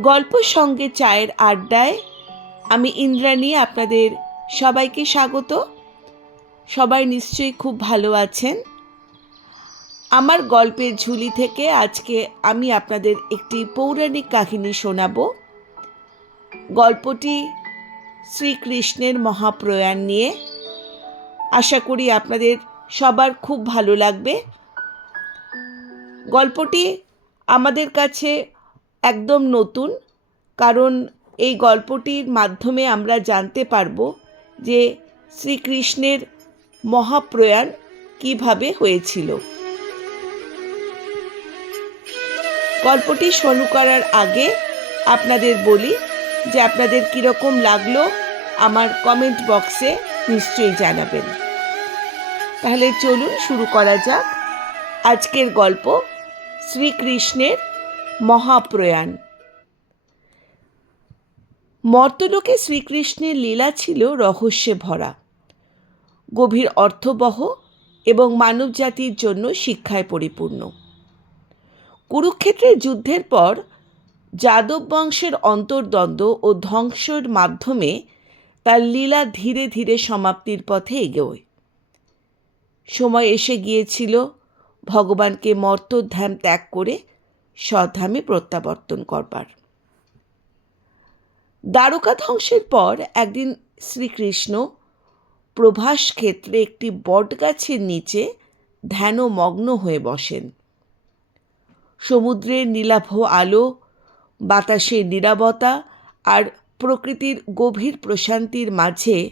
গল্প সঙ্গে চায়ের আড্ডায় আমি ইন্দ্রাণী আপনাদের সবাইকে স্বাগত। সবাই নিশ্চয়ই খুব ভালো আছেন। আমার গল্পের ঝুলি থেকে আজকে আমি আপনাদের একটি পৌরাণিক কাহিনী শোনাবো। গল্পটি শ্রীকৃষ্ণের মহাপ্রয়াণ নিয়ে। আশা করি আপনাদের সবার খুব ভালো লাগবে। গল্পটি আমাদের কাছে একদম নতুন, কারণ এই গল্পটির মাধ্যমে আমরা জানতে পারব যে শ্রীকৃষ্ণের মহাপ্রয়াণ কীভাবে হয়েছিল। গল্পটি শুরু করার আগে আপনাদের বলি যে আপনাদের কীরকম লাগল আমার কমেন্ট বক্সে নিশ্চয়ই জানাবেন। তাহলে চলুন শুরু করা যাক। আজকের গল্প শ্রীকৃষ্ণের মহাপ্রয়াণ। মর্তলোকে শ্রীকৃষ্ণের লীলা ছিল রহস্যে ভরা। গভীর অর্থবহ এবং মানবজাতির জন্য শিক্ষায় পরিপূর্ণ। কুরুক্ষেত্রের যুদ্ধের পর যাদব বংশের অন্তর্দ্বন্দ্ব ও ধ্বংসের মাধ্যমে তার লীলা ধীরে ধীরে সমাপ্তির পথে এগোয়। সময় এসে গিয়েছিল, ভগবানকে মর্তধাম ত্যাগ করে স্বধামে প্রত্যাবর্তন করবার। দ্বারকা ধ্বংসের পর একদিন শ্রীকৃষ্ণ প্রভাস ক্ষেত্রে একটি বটগাছের নিচে ধ্যানমগ্ন হয়ে বসেন। সমুদ্রের নীলাভ আলো, বাতাসের নিরাবতা আর প্রকৃতির গভীর প্রশান্তির মাঝে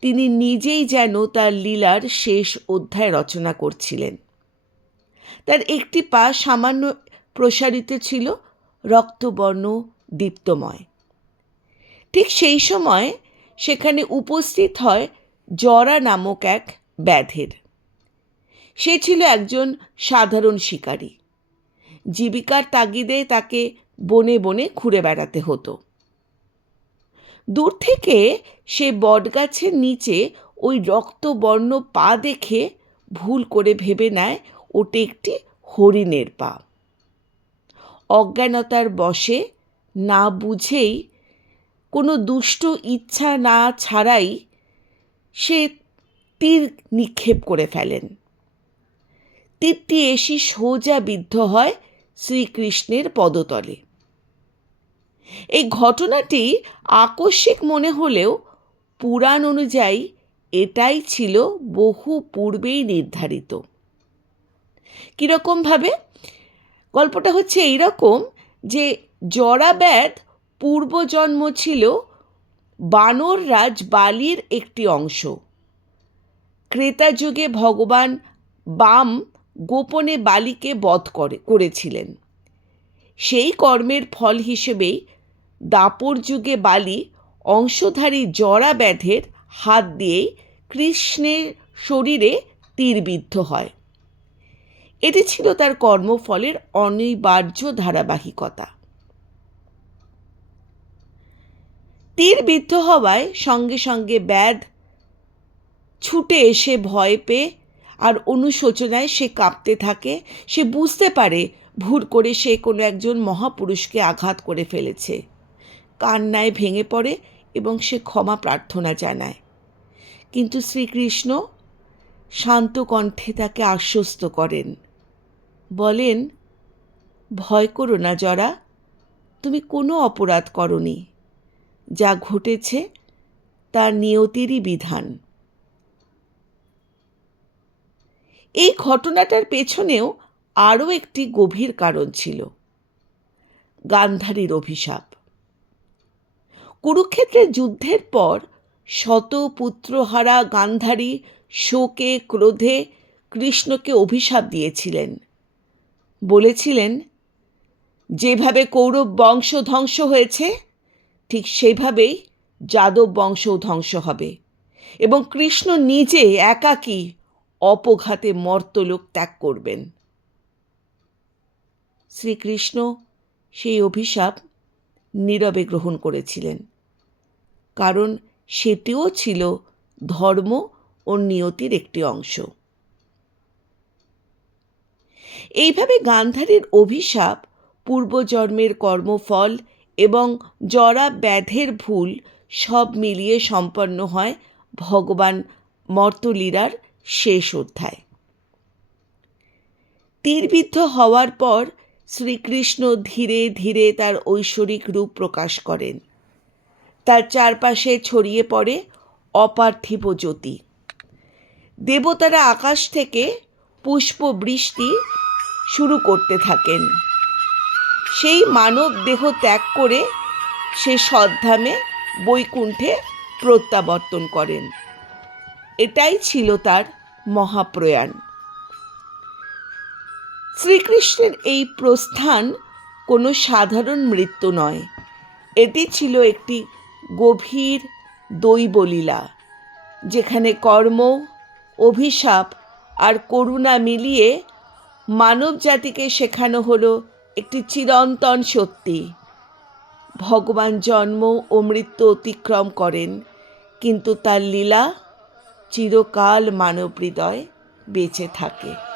তিনি নিজেই যেন তার লীলার শেষ অধ্যায় রচনা করছিলেন। তার একটি পা সামান্য প্রসারিত ছিল রক্তবর্ণ দীপ্তময়। ঠিক সেই সময় সেখানে উপস্থিত হয় জরা নামক এক ব্যাধের। সে ছিল একজন সাধারণ শিকারী। জীবিকার তাগিদে তাকে বনে বনে ঘুরে বেড়াতে হতো। দূর থেকে সে বটগাছের নিচে ওই রক্তবর্ণ পা দেখে ভুল করে ভেবে নেয়, ওটি একটি হরিণের পা। অজ্ঞানতার বশে না বুঝেই কোনো দুষ্ট ইচ্ছা না ছাড়াই সে তীর নিক্ষেপ করে ফেলেন। তীরটি এসে সোজা বিদ্ধ হয় শ্রীকৃষ্ণের পদতলে। এই ঘটনাটি আকস্মিক মনে হলেও পুরাণ অনুযায়ী এটাই ছিল বহু পূর্বেই নির্ধারিত। কীরকমভাবে গল্পটা হচ্ছে এইরকম যে জরাব্যাধ পূর্বজন্ম ছিল বানর রাজ বালির একটি অংশ। ক্রেতা যুগে ভগবান বাম গোপনে বালিকে বধ করে, করেছিলেন। সেই কর্মের ফল হিসেবেই দাপর যুগে বালি অংশধারী জরা ব্যাধের হাত দিয়েই কৃষ্ণের শরীরে তীরবিদ্ধ হয়। এটি ছিল তার কর্মফলের অনিবার্য ধারাবাহিকতা। তীর বিদ্ধ হওয়ায় সঙ্গে সঙ্গে ব্যাধ ছুটে এসে ভয় পেয়ে আর অনুশোচনায় সে কাঁপতে থাকে। সে বুঝতে পারে ভুল করে সে কোনো একজন মহাপুরুষকে আঘাত করে ফেলেছে। কান্নায় ভেঙে পড়ে এবং সে ক্ষমা প্রার্থনা জানায়। কিন্তু শ্রীকৃষ্ণ শান্ত কণ্ঠে তাকে আশ্বস্ত করেন। বলেন, ভয় করো না জরা তুমি কোনো অপরাধ করনি। যা ঘটেছে, তার নিয়তিরই বিধান। এই ঘটনাটার পেছনেও আরও একটি গভীর কারণ ছিল, গান্ধারীর অভিশাপ। কুরুক্ষেত্রের যুদ্ধের পর শত পুত্রহারা গান্ধারী শোকে, ক্রোধে কৃষ্ণকে অভিশাপ দিয়েছিলেন। বলেছিলেন, যেভাবে কৌরব বংশ ধ্বংস হয়েছে, ঠিক সেভাবেই যাদব বংশও ধ্বংস হবে। এবং কৃষ্ণ নিজে একাকী অপঘাতে মর্তলোক ত্যাগ করবেন। শ্রীকৃষ্ণ সেই অভিশাপ নীরবে গ্রহণ করেছিলেন। কারণ সেটিও ছিল ধর্ম ও নিয়তির একটি অংশ। এইভাবে গান্ধারীর অভিশাপ, পূর্বজন্মের কর্মফল এবং জরা ব্যাধের ভুল সব মিলিয়ে সম্পন্ন হয় ভগবান মর্তলীলার শেষ অধ্যায়। তীরবিদ্ধ হওয়ার পর শ্রীকৃষ্ণ ধীরে ধীরে তার ঐশ্বরিক রূপ প্রকাশ করেন। তার চারপাশে ছড়িয়ে পড়ে অপার্থিব জ্যোতি। দেবতারা আকাশ থেকে পুষ্প বৃষ্টি শুরু করতে থাকেন। সেই মানব দেহ ত্যাগ করে সে সদ্ধামে বৈকুণ্ঠে প্রত্যাবর্তন করেন। এটাই ছিল তার মহাপ্রয়াণ। শ্রীকৃষ্ণের এই প্রস্থান কোনো সাধারণ মৃত্যু নয়। এটি ছিল একটি গভীর দৈবলীলা, যেখানে কর্ম, অভিশাপ আর করুণা মিলিয়ে মানব জাতিকে শেখানো হলো একটি চিরন্তন সত্যি। ভগবান জন্ম ও মৃত্যু অতিক্রম করেন, কিন্তু তার লীলা চিরকাল মানব হৃদয় বেঁচে থাকে।